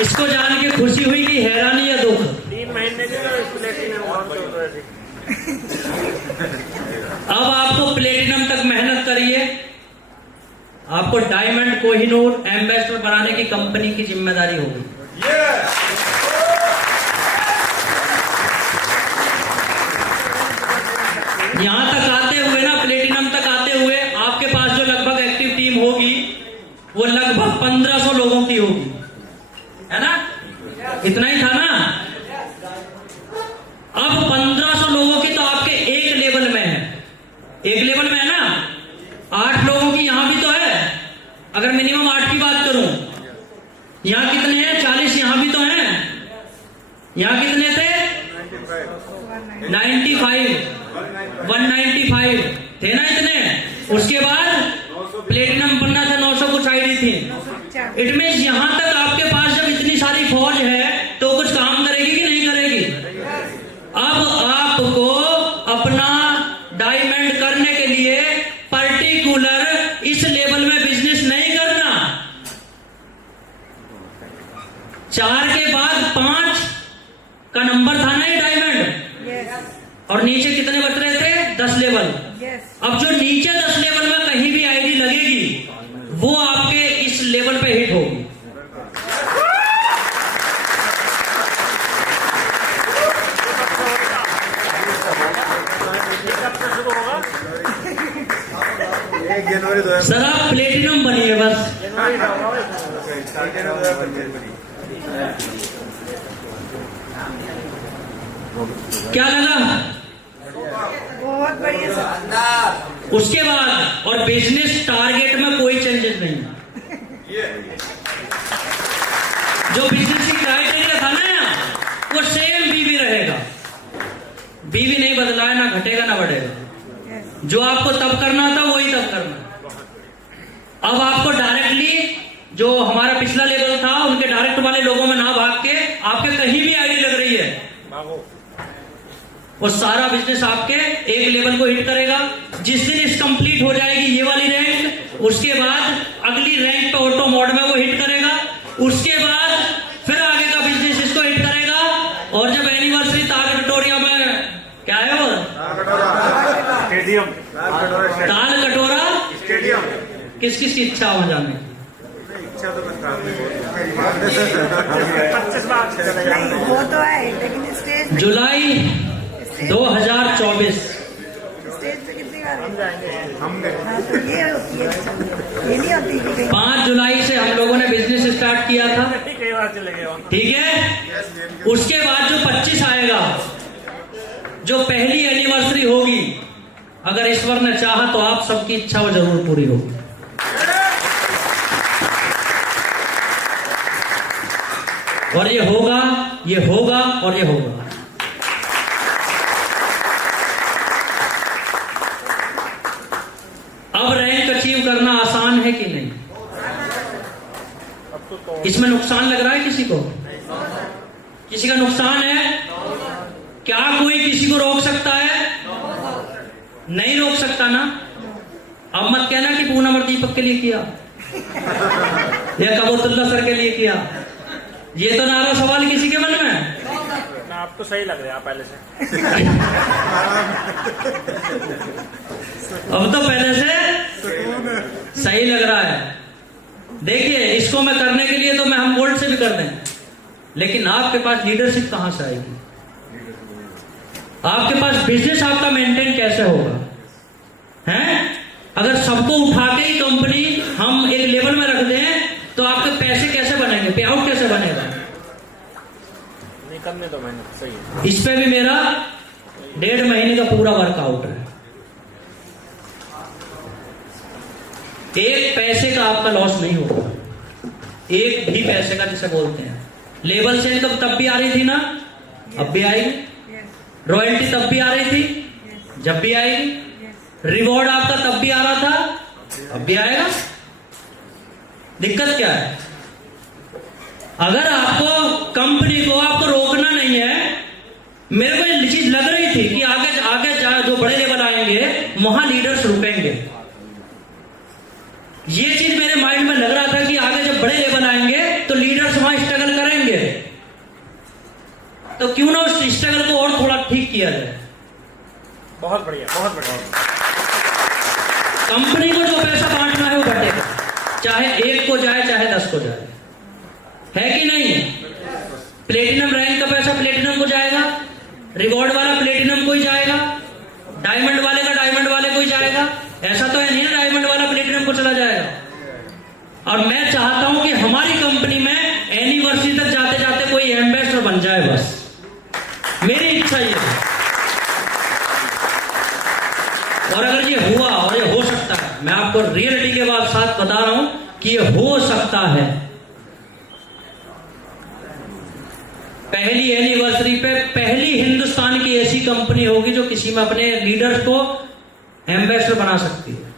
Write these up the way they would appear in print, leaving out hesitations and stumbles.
इसको जान के खुशी हुई कि हैरानी या दुख? 3 महीने के प्लेटिनम। अब आपको प्लेटिनम तक मेहनत करिए, आपको डायमंड कोहिनूर एम्बेसडर बनाने की कंपनी की जिम्मेदारी होगी। यहां तक आते हुए ना, प्लेटिनम तक आते हुए आपके पास जो लगभग एक्टिव टीम होगी वो लगभग 1500 लोगों की होगी, है ना? इतना ही था ना? अब 1500 लोगों की तो आपके एक लेवल में है, एक लेवल में है ना? 8 लोगों की यहां भी तो है। अगर मिनिमम 8 की बात करूं, यहां कितने हैं? 40 यहां भी तो हैं। यहां कितने थे? 95 195 थे ना इतने। उसके बाद प्लेटिनम बनना था 900 कुछ आईडी थी। इट मींस यहां तक आपके पास जब इतनी सारी फौज है तो कुछ काम करेगी कि नहीं करेगी? अब आपको अपना डायमंड करने के लिए पर्टिकुलर इस लेवल में बिजनेस नहीं करना। 4 के बाद 5 का नंबर था ना ये डायमंड। और नीचे कितने बच रहे थे? 10 लेवल। अब जो नीचे 10 लेवल में कहीं भी आईडी लगेगी वो आपके इस लेवल पे हिट होगी। सर आप प्लेटिनम बनिए बस। क्या लगा? बहुत बढ़िया। उसके बाद और बिजनेस टारगेट में कोई चेंजेस नहीं। जो बिजनेस की क्राइटेरिया था ना वो सेम बीवी रहेगा। बीवी नहीं बदला है, ना घटेगा ना बढ़ेगा। जो आपको तब करना था वही तब करना। अब आपको डायरेक्टली जो हमारा पिछला लेवल था उनके डायरेक्ट वाले लोगों में ना भाग के आपके कहीं भी आईडी लग रही है वो सारा बिजनेस आपके एक लेवल को हिट करेगा। जिस दिन इस कंप्लीट हो जाएगी ये वाली रैंक, उसके बाद अगली रैंक पे ऑटो मोड में वो हिट करेगा। उसके बाद फिर आगे का बिजनेस इसको हिट करेगा। और जब एनिवर्सरी ताल कटोरिया में क्या है वो स्टेडियम, ताल कटोरा स्टेडियम, किस किस की इच्छा हो जाने? इच्छा तो बस 25 बार वो तो है, लेकिन स्टेज जुलाई 2024 स्टेज पे कितनी बार हमने हाँ, तो ये होती है, ये नहीं होती कि कहीं 5 जुलाई से हम लोगों ने बिजनेस स्टार्ट किया था। कई बार चले गए। ठीक है, उसके बाद जो 25 आएगा, जो पहली एनिवर्सरी होगी, अगर ईश्वर ने चाहा तो आप सबकी इच्छा वो जरूर पूरी होगी। और ये होगा, ये होगा और ये होगा। अब रैंक अचीव करना आसान है कि नहीं? इसमें नुकसान लग रहा है किसी को? किसी का नुकसान है? क्या कोई किसी को रोक सकता है? नहीं रोक सकता ना। अब मत कहना कि पूनम और दीपक के लिए किया या कबूतुल्ला सर के लिए किया। ये तो नारा सवाल किसी के मन में ना। आपको सही लग रहा है पहले से। अब तो पहले से सही लग रहा है। देखिए, इसको मैं करने के लिए तो मैं हम बोल्ड से भी कर दें, लेकिन आपके पास लीडरशिप कहां से आएगी? आपके पास बिजनेस आपका मेंटेन कैसे होगा? हैं? अगर सबको उठा के ही कंपनी हम एक लेवल में रख दें तो आपके पैसे कैसे बनेंगे? पे आउट कैसे बनेगा? नहीं करने दो मेहनत, सही है। इस पे भी मेरा 1.5 महीने का पूरा वर्कआउट है। एक पैसे का आपका लॉस नहीं होगा, एक भी पैसे का, जिसे बोलते हैं। लेवल से तो तब भी आ रही थी ना, अब भी आएगी। रॉयल्टी तब भी आ रही थी, जब भी आएगी। रिवॉर्ड आपका तब भी आ रहा था, अब भी आएगा। दिक्कत क्या है? अगर आपको कंपनी को आपको रोकना नहीं है, मेरे को ये चीज लग रही थी कि आगे आगे जो बड़े लेवल आएंगे वहां लीडर्स रुकेंगे। ये चीज मेरे माइंड में लग रहा था कि आगे जब बड़े लेवल आएंगे तो लीडर्स वहां स्ट्रगल करेंगे, तो क्यों ना उस स्ट्रगल को और थोड़ा ठीक किया जाए। बहुत बढ़िया, बहुत बढ़िया। कंपनी को जो पैसा बांटना है वो बटेगा, चाहे 1 को जाए चाहे 10 को जाए, है कि नहीं। प्लेटिनम रैंक का पैसा प्लेटिनम को जाएगा, रिवॉर्ड वाला प्लेटिनम को ही जाएगा, डायमंड वाले का डायमंड वाले को ही जाएगा। ऐसा तो है नहीं ना डायमंड वाला प्लेटिनम को चला जाएगा। और मैं चाहता हूं कि हमारी कंपनी में एनिवर्सरी तक जाते जाते कोई एम्बेसडर बन जाए, बस मेरी इच्छा ये है। और अगर ये हुआ, और ये हो सकता है, मैं आपको रियलिटी के साथ बता रहा हूं कि ये हो सकता है, पहली एनिवर्सरी पे पहली हिंदुस्तान की ऐसी कंपनी होगी जो किसी में अपने लीडर्स को एम्बेसडर बना सकती है।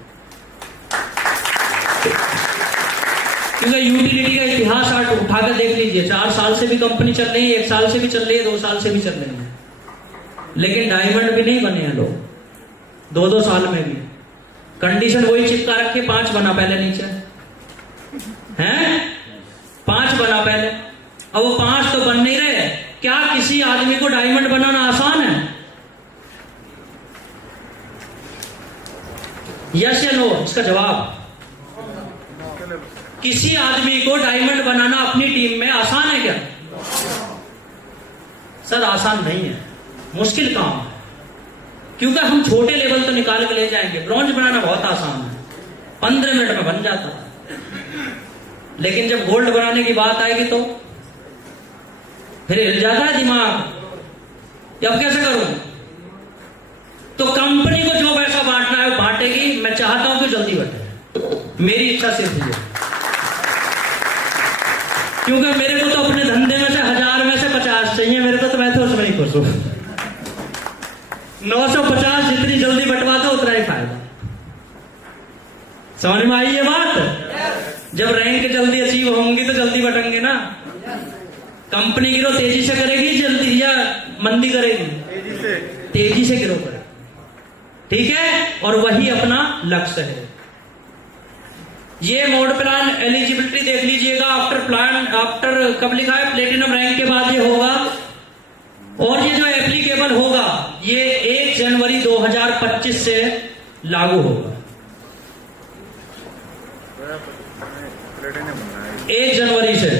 क्योंकि यूटिलिटी का इतिहास आप उठाकर देख लीजिए, 4 साल से भी कंपनी चल रही है, 1 साल से भी चल रही है, 2 साल से भी चल रही है, लेकिन डायमंड भी नहीं बने हैं लोग 2-2 साल में भी। कंडीशन वही चिपका रखे, 5 बना पहले नीचे, हैं 5 बना पहले, अब वो 5 तो बन नहीं रहे। क्या किसी आदमी को डायमंड बनाना आसान है? यस या नो, इसका जवाब। किसी आदमी को डायमंड बनाना अपनी टीम में आसान है क्या? सर आसान नहीं है, मुश्किल काम है। क्योंकि हम छोटे लेवल तो निकाल के ले जाएंगे, ब्रॉन्ज बनाना बहुत आसान है, 15 मिनट में बन जाता है, लेकिन जब गोल्ड बनाने की बात आएगी तो फिर हिल जाता है दिमाग, अब कैसे करूं? तो कंपनी को जो पैसा बांटना है वो बांटेगी। मैं चाहता हूं कि जल्दी बटे, मेरी इच्छा सिर्फ ये, क्योंकि मेरे को तो अपने धंधे में से 1000 में से 50 चाहिए मेरे को, तो मैं तो उसमें नहीं खुश हूं। 950 जितनी जल्दी बंटवा दो उतना ही फायदा। समझ में आई ये बात? जब रैंक जल्दी अचीव होंगी तो जल्दी बटेंगे ना। कंपनी गिरो तेजी से करेगी जल्दी या मंदी करेगी? तेजी से गिरो करेगी, ठीक है। और वही अपना लक्ष्य है। ये मोड प्लान एलिजिबिलिटी देख लीजिएगा। आफ्टर कब लिखा है? प्लेटिनम रैंक के बाद ये होगा। और ये जो एप्लीकेबल होगा ये 1 जनवरी 2025 से लागू होगा। 1 जनवरी से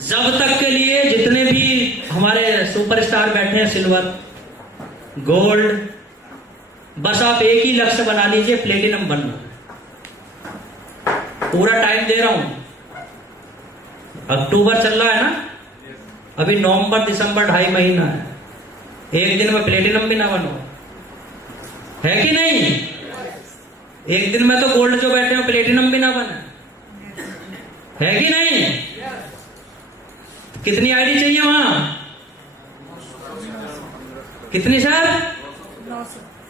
जब तक के लिए जितने भी हमारे सुपरस्टार बैठे हैं, सिल्वर, गोल्ड, बस आप एक ही लक्ष्य बना लीजिए, प्लेटिनम बनना। पूरा टाइम दे रहा हूं, अक्टूबर चल रहा है ना, अभी नवंबर दिसंबर 2.5 महीना है। एक दिन में प्लेटिनम भी ना बनो, है कि नहीं? एक दिन में तो गोल्ड जो बैठे हो प्लेटिनम भी ना बने, है कि नहीं? कितनी आईडी चाहिए वहां? कितनी सर?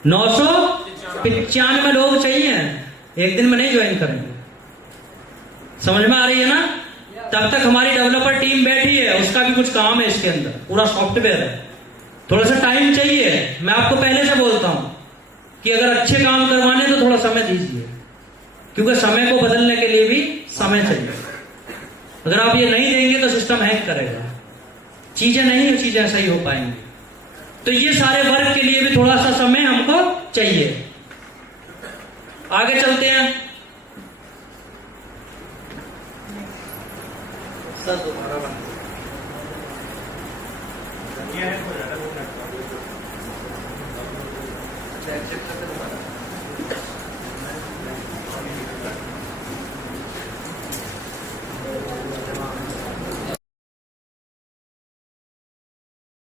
995 लोग चाहिए। एक दिन में नहीं ज्वाइन करेंगे, समझ में आ रही है ना? तब तक हमारी डेवलपर टीम बैठी है, उसका भी कुछ काम है इसके अंदर, पूरा सॉफ्टवेयर है, थोड़ा सा टाइम चाहिए। मैं आपको पहले से बोलता हूं कि अगर अच्छे काम करवाने तो थोड़ा समय दीजिए, क्योंकि समय को बदलने के लिए भी समय चाहिए। अगर आप ये नहीं देंगे तो सिस्टम हैक करेगा, चीजें सही हो पाएंगी। तो ये सारे वर्क के लिए भी थोड़ा सा समय हमको चाहिए। आगे चलते हैं सर, दोबारा